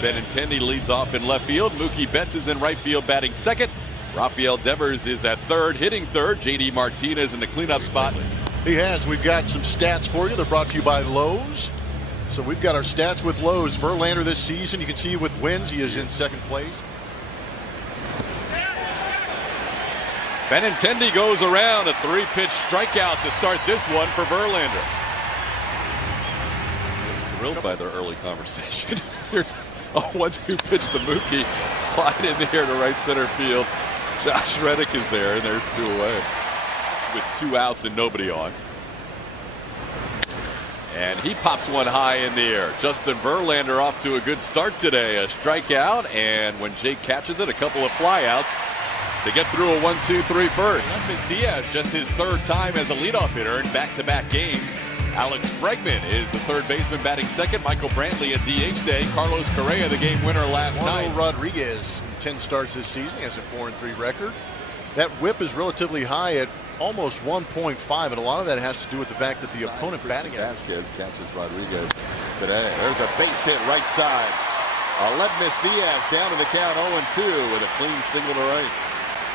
Benintendi leads off in left field. Mookie Betts is in right field batting second. Rafael Devers is at third, hitting third. JD Martinez in the cleanup spot. He has. We've got some stats for you. They're brought to you by Lowe's. So we've got our stats with Lowe's. Verlander this season, you can see with wins, he is in second place. Benintendi goes around, a 3-pitch strikeout to start this one for Verlander. Thrilled by their early conversation. Here's a 1-2 pitch to Mookie. Flying in the air to right center field. Josh Reddick is there, and there's 2 away. With 2 outs and nobody on. And he pops one high in the air. Justin Verlander off to a good start today. A strikeout, and when Jake catches it, a couple of flyouts to get through a 1-2-3 first. Memphis Diaz, just his 3rd time as a leadoff hitter in back-to-back games. Alex Bregman is the 3rd baseman batting second. Michael Brantley at DH day. Carlos Correa, the game winner last night. Rodriguez, 10 starts this season. He has a 4-3 record. That whip is relatively high at almost 1.5, and a lot of that has to do with the fact that the opponent batting at Vasquez catches Rodriguez today. There's a base hit right side. Aledmys Diaz down in the count 0-2 with a clean single to right.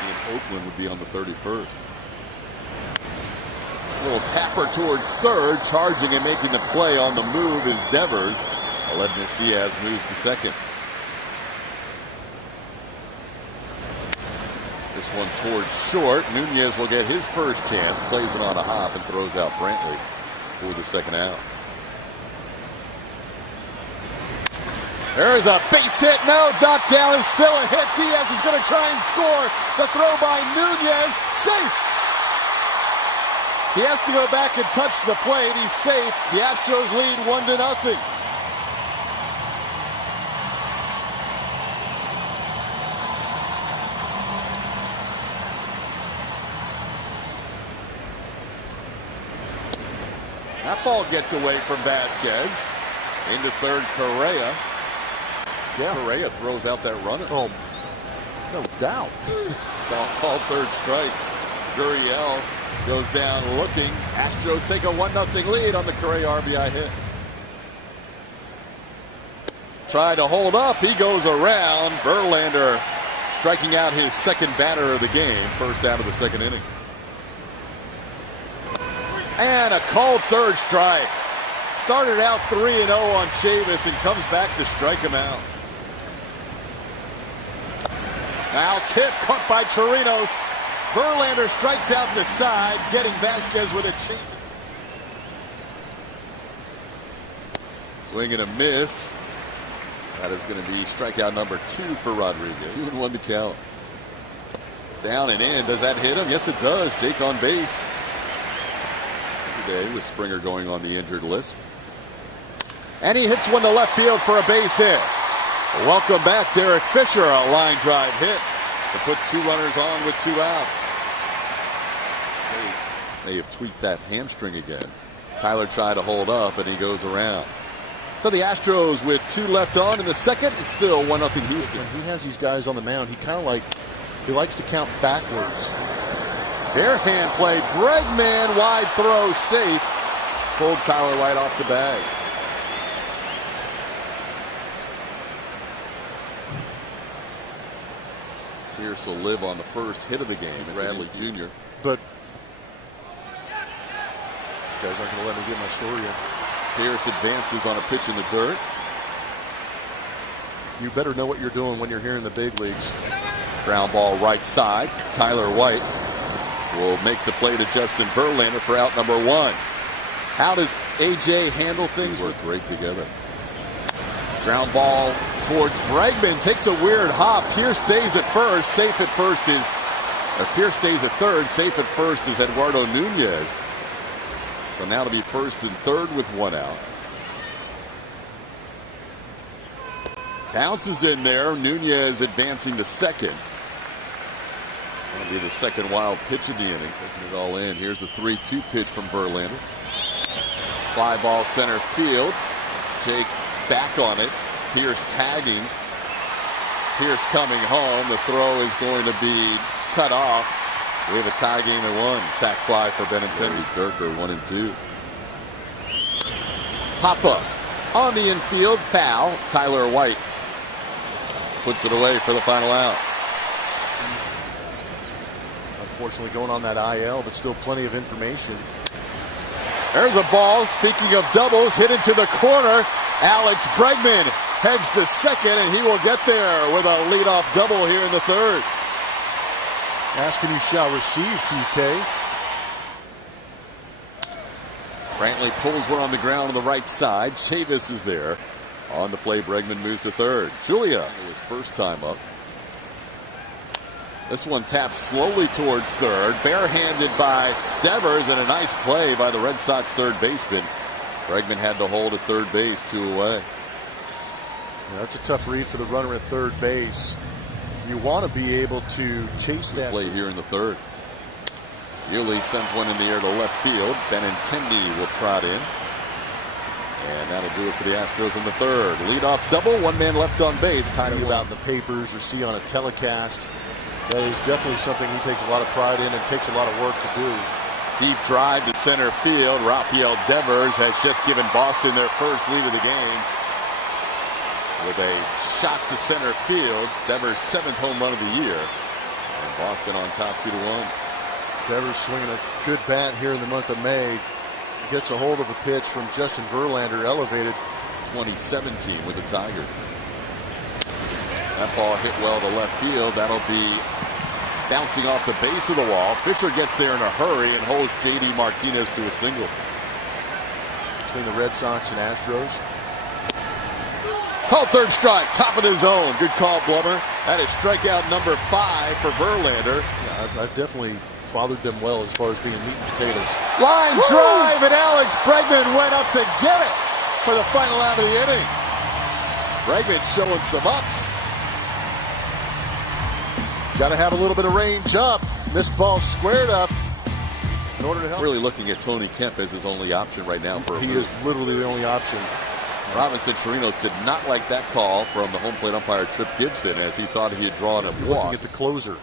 And Oakland would be on the 31st. Little tapper towards third, charging and making the play on the move is Devers. Aledmys Diaz moves to second. This one towards short. Nunez will get his first chance, plays it on a hop and throws out Brantley for the second out. There's a base hit, no, knocked down, is still a hit. Diaz is going to try and score. The throw by Nunez, safe. He has to go back and touch the plate. He's safe. The Astros lead 1-0. That ball gets away from Vasquez. Into third, Correa. Yeah. Correa throws out that runner. Oh, no doubt. Called third strike. Gurriel goes down looking. Astros take a 1-0 lead on the Correa RBI hit. Try to hold up. He goes around. Verlander striking out his second batter of the game. First out of the second inning. And a called third strike. Started out 3-0 on Chavis and comes back to strike him out. Now tip caught by Chirinos. Verlander strikes out the side, getting Vasquez with a change. Swing and a miss. That is going to be strikeout number 2 for Rodriguez. 2-1 the count. Down and in. Does that hit him? Yes, it does. Jake on base. Today with Springer going on the injured list. And he hits one to left field for a base hit. Welcome back, Derek Fisher. A line drive hit to put 2 runners on with 2 outs. May have tweaked that hamstring again. Tyler tried to hold up, and he goes around. So the Astros with 2 left on in the second. It's still 1-0 Houston. When he has these guys on the mound, he likes to count backwards. Bare hand play. Bregman wide throw safe. Pulled Tyler White off the bag. Pierce will live on the first hit of the game. Bradley Jr. But you guys aren't going to let me get my story in. Pierce advances on a pitch in the dirt. You better know what you're doing when you're here in the big leagues. Ground ball right side. Tyler White will make the play to Justin Verlander for out number 1. How does AJ handle things? Work great together. Ground ball towards Bregman. Takes a weird hop. Pierce stays at first. Safe at first is, or Pierce stays at third. Safe at first is Eduardo Nunez. So now to be first and third with 1 out. Bounces in there. Nunez advancing to second. That'll be the second wild pitch of the inning. Taking it all in. Here's the 3-2 pitch from Verlander. Fly ball center field. Jake back on it. Pierce tagging. Pierce coming home. The throw is going to be cut off. We have a tie game at 1. Sack fly for Benintendi. Durker 1-2. Pop up on the infield. Foul. Tyler White puts it away for the final out. Unfortunately going on that IL, but still plenty of information. There's a ball. Speaking of doubles, hit into the corner. Alex Bregman heads to second, and he will get there with a leadoff double here in the third. Asking you shall receive, TK. Brantley pulls one on the ground on the right side. Chavis is there. On the play, Bregman moves to third. Julia, his first time up. This one taps slowly towards third. Barehanded by Devers, and a nice play by the Red Sox third baseman. Bregman had to hold at third base, 2 away. Yeah, that's a tough read for the runner at third base. You want to be able to chase that play here in the third. Yuli sends one in the air to left field. Benintendi will trot in. And that'll do it for the Astros in the third. Leadoff double, 1 man left on base. Talking about in the papers or see on a telecast. That is definitely something he takes a lot of pride in and takes a lot of work to do. Deep drive to center field. Rafael Devers has just given Boston their first lead of the game with a shot to center field. Devers' 7th home run of the year. And Boston on top 2-1. Devers swinging a good bat here in the month of May. Gets a hold of a pitch from Justin Verlander, elevated. 2017 with the Tigers. That ball hit well to left field. That'll be bouncing off the base of the wall. Fisher gets there in a hurry and holds J.D. Martinez to a single. Between the Red Sox and Astros. Called third strike, top of the zone. Good call, Blummer. That is strikeout number 5 for Verlander. Yeah, I've definitely fathered them well as far as being meat and potatoes. Line drive, and Alex Bregman went up to get it for the final out of the inning. Bregman showing some ups. Got to have a little bit of range up. This ball squared up in order to help. Really looking at Tony Kemp as his only option right now. He is literally the only option. Robinson Chirinos did not like that call from the home plate umpire Trip Gibson, as he thought he had drawn a walk. Looking at the closer.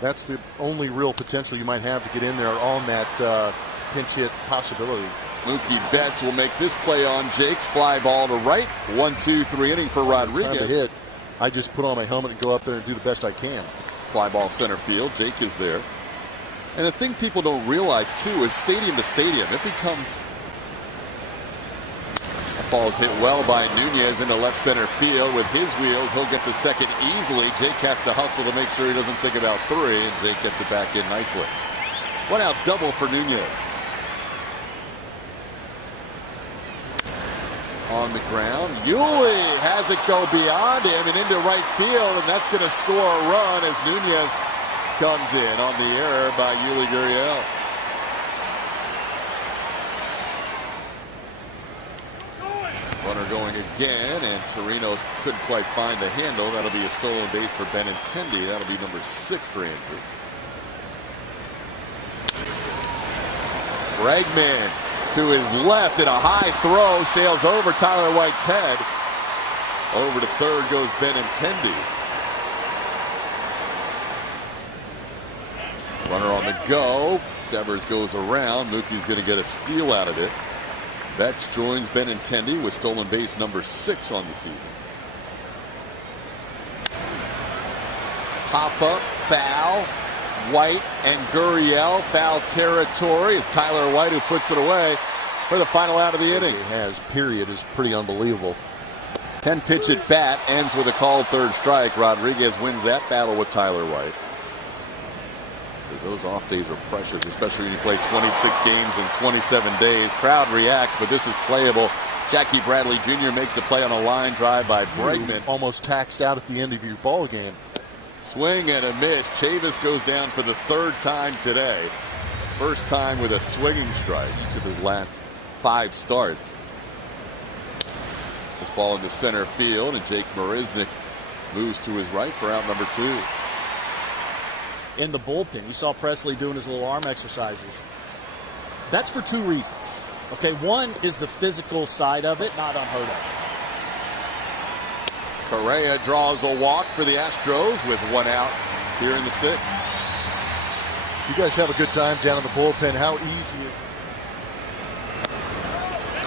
That's the only real potential you might have to get in there on that pinch hit possibility. Mookie Betts will make this play on Jake's fly ball to right. 1-2-3 inning for Rodriguez. Time to hit. I just put on my helmet and go up there and do the best I can. Fly ball center field. Jake is there. And the thing people don't realize too is stadium to stadium, it becomes. That ball is hit well by Nunez into left center field. With his wheels, he'll get to second easily. Jake has to hustle to make sure he doesn't think about 3, and Jake gets it back in nicely. 1 out double for Nunez. On the ground, Yuli has it go beyond him and into right field, and that's going to score a run as Nunez comes in on the error by Yuli Gurriel. Runner going again, and Chirinos couldn't quite find the handle. That'll be a stolen base for Benintendi. That'll be number 6 for Andrew. Bregman to his left, and a high throw sails over Tyler White's head. Over to third goes Benintendi. Runner on the go. Devers goes around. Mookie's going to get a steal out of it. Betts joins Benintendi with stolen base number 6 on the season. Pop up, foul. White and Gurriel, foul territory. It's Tyler White who puts it away for the final out of the inning. It has, period, is pretty unbelievable. 10 pitch at bat, ends with a called third strike. Rodriguez wins that battle with Tyler White. Those off days are precious, especially when you play 26 games in 27 days. Crowd reacts, but this is playable. Jackie Bradley Jr. makes the play on a line drive by Bregman. Almost taxed out at the end of your ball game. Swing and a miss. Chavis goes down for the 3rd time today. First time with a swinging strike each of his last 5 starts. This ball into center field, and Jake Marisnick moves to his right for out number 2. In the bullpen, you saw Presley doing his little arm exercises. That's for 2 reasons. Okay, one is the physical side of it, not unheard of. Correa draws a walk for the Astros with 1 out here in the 6th. You guys have a good time down in the bullpen. How easy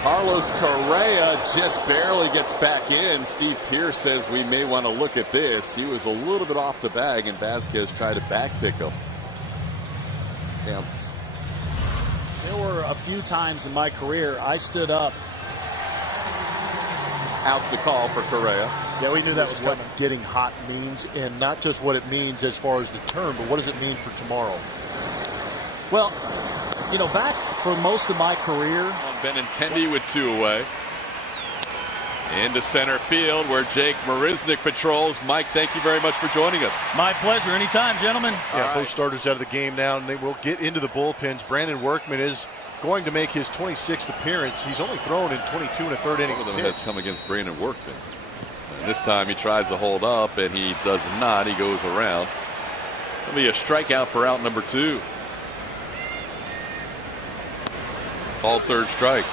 Carlos Correa just barely gets back in. Steve Pierce says we may want to look at this. He was a little bit off the bag, and Vasquez tried to back pick him. Counts. There were a few times in my career I stood up. Out's the call for Correa. Yeah, we knew that was what coming. getting hot means, and not just what it means as far as the term, but what does it mean for tomorrow? Well, you know, back for most of my career, Benintendi with 2 away. Into center field where Jake Marisnick patrols. Mike, thank you very much for joining us. My pleasure. Anytime, gentlemen. Yeah, both starters out of the game now, and they will get into the bullpens. Brandon Workman is going to make his 26th appearance. He's only thrown in 22 1/3 innings. One of them has come against Brandon Workman. And this time he tries to hold up, and he does not. He goes around. That'll be a strikeout for out number 2. Called third strike.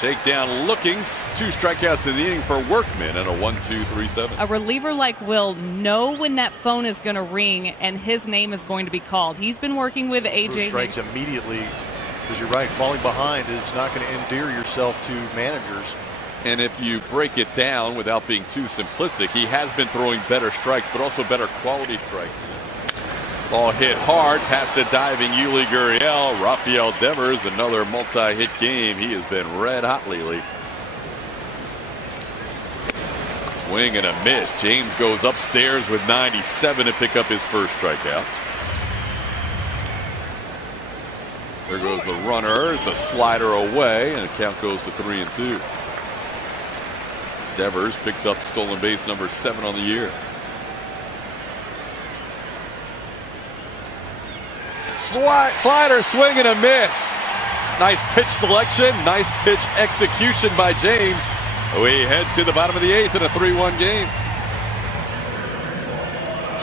Takedown looking. 2 strikeouts in the inning for Workman and a 1-2-3-7. A reliever like Will know when that phone is going to ring and his name is going to be called. He's been working with AJ. Strikes immediately, because you're right, falling behind is not going to endear yourself to managers. And if you break it down without being too simplistic, he has been throwing better strikes, but also better quality strikes. Ball hit hard past a diving Yuli Gurriel. Rafael Devers, another multi-hit game. He has been red hot lately. Swing and a miss. James goes upstairs with 97 to pick up his first strikeout. There goes the runner. It's a slider away, and the count goes to 3-2. Devers picks up stolen base number 7 on the year. Slider, swing and a miss. Nice pitch selection, nice pitch execution by James. We head to the bottom of the 8th in a 3-1 game.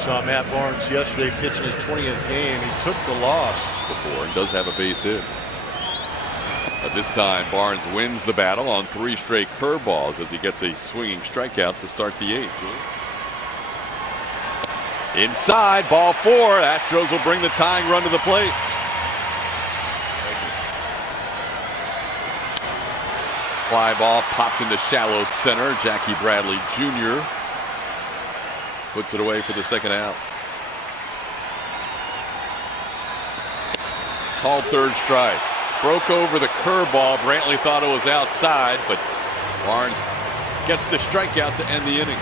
Saw Matt Barnes yesterday pitching his 20th game. He took the loss Before and does have a base hit. But this time Barnes wins the battle on 3 straight curveballs as he gets a swinging strikeout to start the 8th. Inside, ball 4. Astros will bring the tying run to the plate. Fly ball popped into shallow center. Jackie Bradley Jr. puts it away for the second out. Called third strike. Broke over the curveball. Brantley thought it was outside, but Barnes gets the strikeout to end the inning.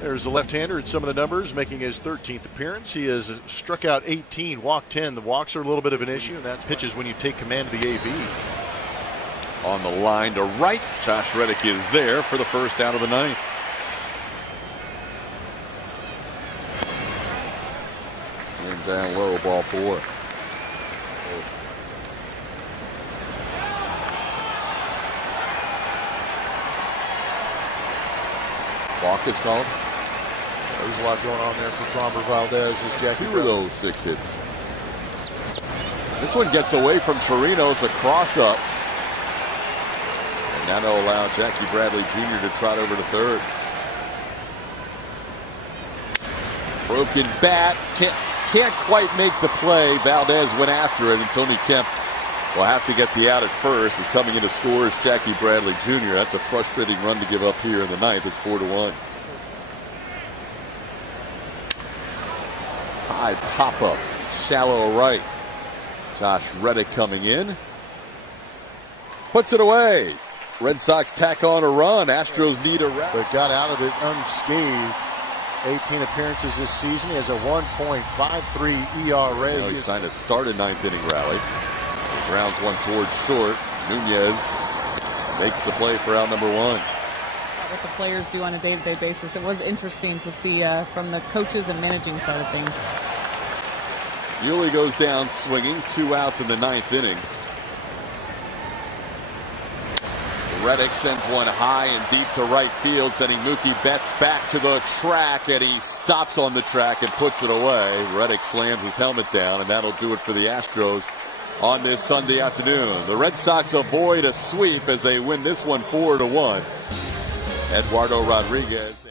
There's a left-hander in some of the numbers, making his 13th appearance. He has struck out 18, walked 10. The walks are a little bit of an issue, and that's pitches when you take command of the AB. On the line to right, Josh Reddick is there for the first out of the 9th. And down low, ball 4. Walk is called. There's a lot going on there for Framber Valdez as Jackie 2 of those 6 hits. This one gets away from Chirinos, it's a cross-up. And that'll allow Jackie Bradley Jr. to trot over to third. Broken bat, can't quite make the play. Valdez went after it, and Tony Kemp will have to get the out at first. As coming in to score is Jackie Bradley Jr. That's a frustrating run to give up here in the 9th. It's 4-1. High pop-up, shallow right. Josh Reddick coming in. Puts it away. Red Sox tack on a run. Astros need a run. But got out of it unscathed. 18 appearances this season. He has a 1.53 ERA. You know, he's trying to start a 9th inning rally. Grounds one towards short. Nunez makes the play for out number 1. What the players do on a day-to-day basis. It was interesting to see from the coaches and managing side of things. Yuli goes down swinging. 2 outs in the 9th inning. Reddick sends one high and deep to right field, sending Mookie Betts back to the track, and he stops on the track and puts it away. Reddick slams his helmet down, and that'll do it for the Astros on this Sunday afternoon. The Red Sox avoid a sweep as they win this one 4-1. Eduardo Rodriguez.